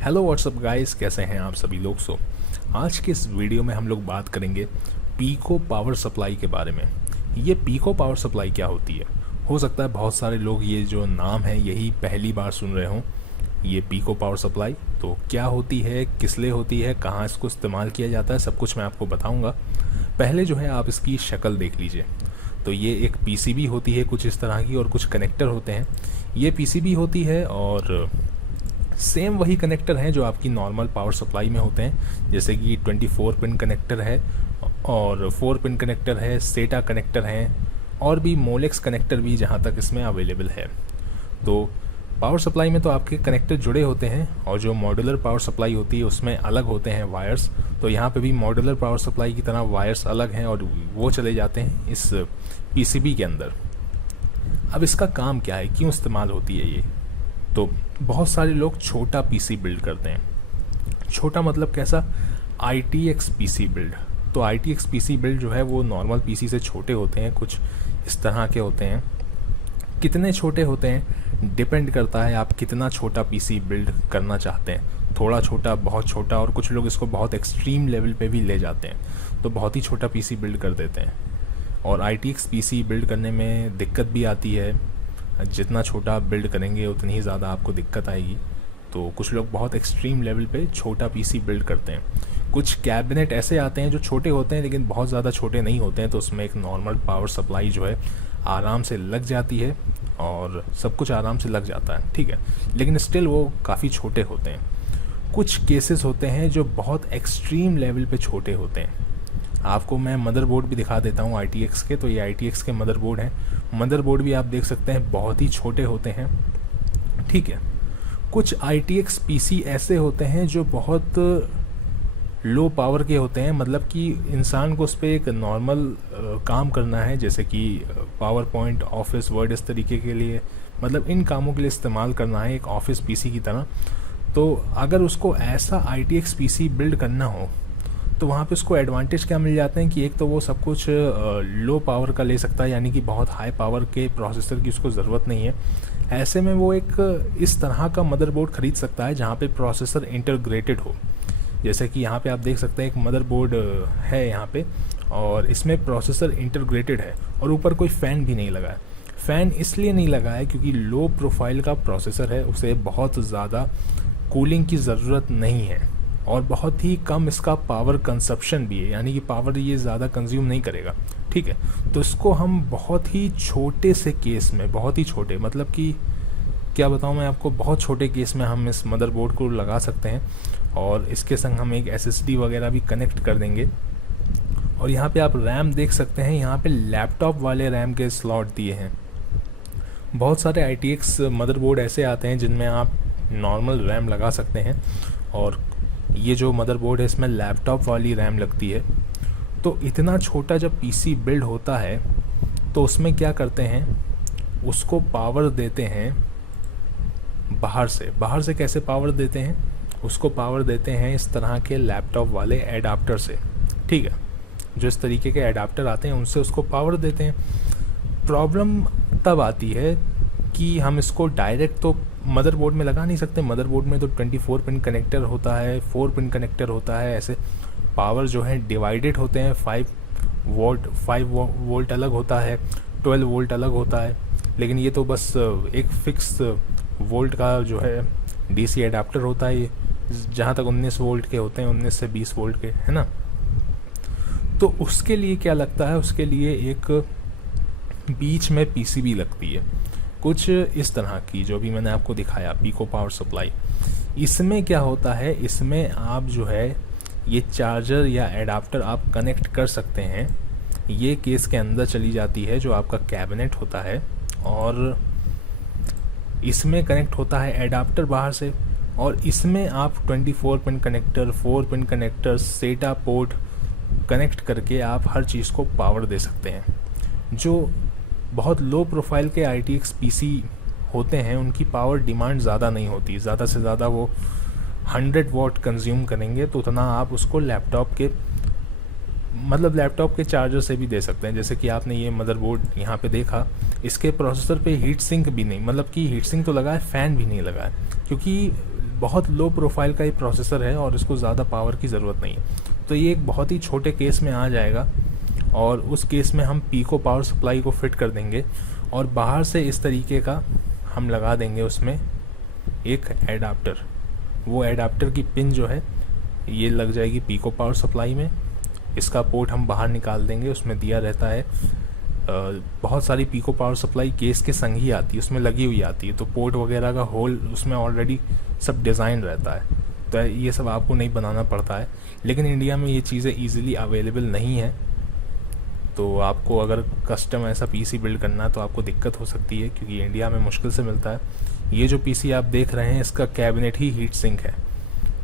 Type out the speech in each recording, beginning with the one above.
Hello what's up guys, कैसे हैं आप सभी लोग। आज के इस वीडियो में हम लोग बात करेंगे पीको पावर सप्लाई के बारे में। ये पीको पावर सप्लाई क्या होती है? हो सकता है बहुत सारे लोग ये जो नाम है यही पहली बार सुन रहे हों। ये पीको पावर सप्लाई तो क्या होती है, किस लिए होती है, कहाँ इसको इस्तेमाल किया जाता है, सब कुछ मैं आपको बताऊँगा। पहले जो है आप इसकी शक्ल देख लीजिए। तो ये एक पीसीबी होती है कुछ इस तरह की, और कुछ कनेक्टर होते हैं। ये पीसीबी होती है और सेम वही कनेक्टर हैं जो आपकी नॉर्मल पावर सप्लाई में होते हैं, जैसे कि 24 पिन कनेक्टर है और 4 पिन कनेक्टर है, सेटा कनेक्टर हैं और भी मोलेक्स कनेक्टर भी जहाँ तक इसमें अवेलेबल है। तो पावर सप्लाई में तो आपके कनेक्टर जुड़े होते हैं, और जो मॉड्यूलर पावर सप्लाई होती है उसमें अलग होते हैं वायर्स। तो यहाँ पे भी मॉड्यूलर पावर सप्लाई की तरह वायर्स अलग हैं और वो चले जाते हैं इस पीसीबी के अंदर। अब इसका काम क्या है, क्यों इस्तेमाल होती है ये? तो बहुत सारे लोग छोटा पीसी बिल्ड करते हैं। छोटा मतलब कैसा? ITX PC build. तो ITX पीसी बिल्ड जो है वो नॉर्मल पीसी से छोटे होते हैं, कुछ इस तरह के होते हैं। कितने छोटे होते हैं डिपेंड करता है आप कितना छोटा पीसी बिल्ड करना चाहते हैं। थोड़ा छोटा, बहुत छोटा, और कुछ लोग इसको बहुत एक्सट्रीम लेवल पे भी ले जाते हैं, तो बहुत ही छोटा पीसी बिल्ड कर देते हैं। और ITX पीसी बिल्ड करने में दिक्कत भी आती है। जितना छोटा आप बिल्ड करेंगे उतनी ही ज़्यादा आपको दिक्कत आएगी। तो कुछ लोग बहुत एक्सट्रीम लेवल पे छोटा पीसी बिल्ड करते हैं। कुछ कैबिनेट ऐसे आते हैं जो छोटे होते हैं लेकिन बहुत ज़्यादा छोटे नहीं होते हैं, तो उसमें एक नॉर्मल पावर सप्लाई जो है आराम से लग जाती है और सब कुछ आराम से लग जाता है, ठीक है। लेकिन स्टिल वो काफ़ी छोटे होते हैं। कुछ केसेस होते हैं जो बहुत एक्सट्रीम लेवल पे छोटे होते हैं। आपको मैं मदरबोर्ड भी दिखा देता हूँ ITX के। तो ये ITX के मदरबोर्ड हैं। मदरबोर्ड भी आप देख सकते हैं बहुत ही छोटे होते हैं, ठीक है। कुछ ITX पीसी ऐसे होते हैं जो बहुत लो पावर के होते हैं, मतलब कि इंसान को उस पर एक नॉर्मल काम करना है, जैसे कि पावर पॉइंट, ऑफिस, वर्ड, इस तरीके के लिए, मतलब इन कामों के लिए इस्तेमाल करना है एक ऑफिस पीसी की तरह। तो अगर उसको ऐसा ITX पीसी बिल्ड करना हो तो वहाँ पे उसको एडवांटेज क्या मिल जाते हैं कि एक तो वो सब कुछ लो पावर का ले सकता है, यानी कि बहुत हाई पावर के प्रोसेसर की उसको ज़रूरत नहीं है। ऐसे में वो एक इस तरह का मदरबोर्ड ख़रीद सकता है जहाँ पे प्रोसेसर इंटीग्रेटेड हो। जैसे कि यहाँ पे आप देख सकते हैं एक मदरबोर्ड है यहाँ पे, और इसमें प्रोसेसर इंटीग्रेटेड है और ऊपर कोई फ़ैन भी नहीं लगा है। फ़ैन इसलिए नहीं लगा है क्योंकि लो प्रोफाइल का प्रोसेसर है, उसे बहुत ज़्यादा कूलिंग की ज़रूरत नहीं है और बहुत ही कम इसका पावर कंजप्शन भी है, यानी कि पावर ये ज़्यादा कंज्यूम नहीं करेगा, ठीक है। तो इसको हम बहुत ही छोटे से केस में, बहुत ही छोटे मतलब कि क्या बताऊँ मैं आपको, बहुत छोटे केस में हम इस मदरबोर्ड को लगा सकते हैं और इसके संग हम एक SSD वगैरह भी कनेक्ट कर देंगे। और यहाँ पे आप रैम देख सकते हैं, यहाँ पे लैपटॉप वाले रैम के स्लॉट दिए हैं। बहुत सारे ITX मदरबोर्ड ऐसे आते हैं जिनमें आप नॉर्मल रैम लगा सकते हैं, और ये जो मदरबोर्ड है इसमें लैपटॉप वाली रैम लगती है। तो इतना छोटा जब पीसी बिल्ड होता है तो उसमें क्या करते हैं, उसको पावर देते हैं बाहर से। बाहर से कैसे पावर देते हैं? उसको पावर देते हैं इस तरह के लैपटॉप वाले एडाप्टर से, ठीक है। जो इस तरीके के एडाप्टर आते हैं उनसे उसको पावर देते हैं। प्रॉब्लम तब आती है कि हम इसको डायरेक्ट तो मदरबोर्ड में लगा नहीं सकते। मदरबोर्ड में तो 24 पिन कनेक्टर होता है, 4 पिन कनेक्टर होता है, ऐसे पावर जो है डिवाइडेड होते हैं। 5 वोल्ट अलग होता है, 12 वोल्ट अलग होता है। लेकिन ये तो बस एक फिक्स वोल्ट का जो है DC एडाप्टर होता है, जहाँ तक 19 वोल्ट के होते हैं, 19 से 20 वोल्ट के, है ना। तो उसके लिए क्या लगता है, उसके लिए एक बीच में PCB लगती है कुछ इस तरह की, जो भी मैंने आपको दिखाया पीको पावर सप्लाई। इसमें क्या होता है, इसमें आप जो है ये चार्जर या एडाप्टर आप कनेक्ट कर सकते हैं। ये केस के अंदर चली जाती है जो आपका कैबिनेट होता है, और इसमें कनेक्ट होता है एडाप्टर बाहर से, और इसमें आप 24 पिन कनेक्टर, 4 पिन कनेक्टर, सेटा पोर्ट कनेक्ट करके आप हर चीज़ को पावर दे सकते हैं। जो बहुत लो प्रोफाइल के ITX पीसी होते हैं उनकी पावर डिमांड ज़्यादा नहीं होती, ज़्यादा से ज़्यादा वो 100 वाट कंज्यूम करेंगे, तो उतना आप उसको लैपटॉप के चार्जर से भी दे सकते हैं। जैसे कि आपने ये मदरबोर्ड यहाँ पे देखा, इसके प्रोसेसर पे हीट सिंक भी नहीं, मतलब कि हीट सिंक तो लगा है, फ़ैन भी नहीं लगा है, क्योंकि बहुत लो प्रोफाइल का ही प्रोसेसर है और इसको ज़्यादा पावर की ज़रूरत नहीं है। तो ये एक बहुत ही छोटे केस में आ जाएगा और उस केस में हम पीको पावर सप्लाई को फिट कर देंगे और बाहर से इस तरीके का हम लगा देंगे उसमें एक एडाप्टर। वो एडाप्टर की पिन जो है ये लग जाएगी पीको पावर सप्लाई में। इसका पोर्ट हम बाहर निकाल देंगे, उसमें दिया रहता है बहुत सारी पीको पावर सप्लाई केस के संग ही आती है, उसमें लगी हुई आती है, तो पोर्ट वगैरह का होल उसमें ऑलरेडी सब डिज़ाइन रहता है, तो ये सब आपको नहीं बनाना पड़ता है। लेकिन इंडिया में ये चीज़ें ईज़िली अवेलेबल नहीं है, तो आपको अगर कस्टम ऐसा पीसी बिल्ड करना है तो आपको दिक्कत हो सकती है, क्योंकि इंडिया में मुश्किल से मिलता है। ये जो पीसी आप देख रहे हैं इसका कैबिनेट ही हीट सिंक है,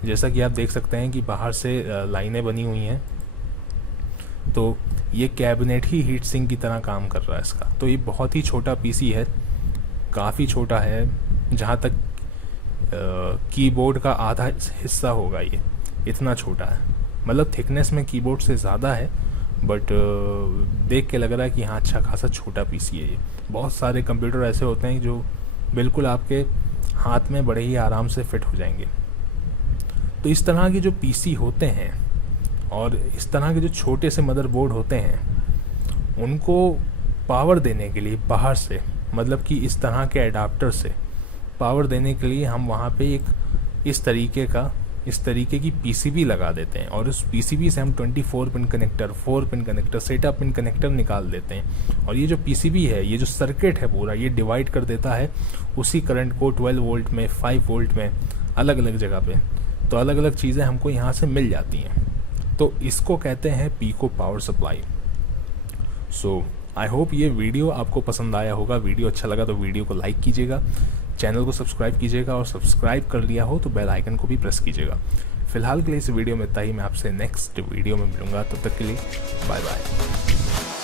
जैसा कि आप देख सकते हैं कि बाहर से लाइनें बनी हुई हैं, तो ये कैबिनेट ही हीट सिंक की तरह काम कर रहा है इसका। तो ये बहुत ही छोटा पीसी है, काफ़ी छोटा है, जहाँ तक कीबोर्ड का आधा हिस्सा होगा, ये इतना छोटा है। मतलब थिकनेस में कीबोर्ड से ज़्यादा है, बट देख के लग रहा है कि हाँ अच्छा खासा छोटा पीसी है ये। बहुत सारे कंप्यूटर ऐसे होते हैं जो बिल्कुल आपके हाथ में बड़े ही आराम से फिट हो जाएंगे। तो इस तरह के जो पीसी होते हैं और इस तरह के जो छोटे से मदरबोर्ड होते हैं, उनको पावर देने के लिए बाहर से, मतलब कि इस तरह के एडाप्टर से पावर देने के लिए हम वहाँ पे एक इस तरीके की पीसीबी लगा देते हैं और उस पीसीबी से हम 24 pin connector, 4 pin connector, setup pin connector निकाल देते हैं। और ये जो पीसीबी है, ये जो सर्किट है पूरा, ये डिवाइड कर देता है उसी करंट को 12 वोल्ट में, 5 वोल्ट में, अलग अलग जगह पे। तो अलग अलग चीज़ें हमको यहाँ से मिल जाती हैं, तो इसको कहते हैं pico power supply. So I hope ये वीडियो आपको पसंद आया होगा। वीडियो अच्छा लगा तो वीडियो को लाइक कीजिएगा, चैनल को सब्सक्राइब कीजिएगा और सब्सक्राइब कर लिया हो तो बेल आइकन को भी प्रेस कीजिएगा। फिलहाल के लिए इस वीडियो में इतना ही। मैं आपसे नेक्स्ट वीडियो में मिलूंगा, तब तक के लिए बाय बाय।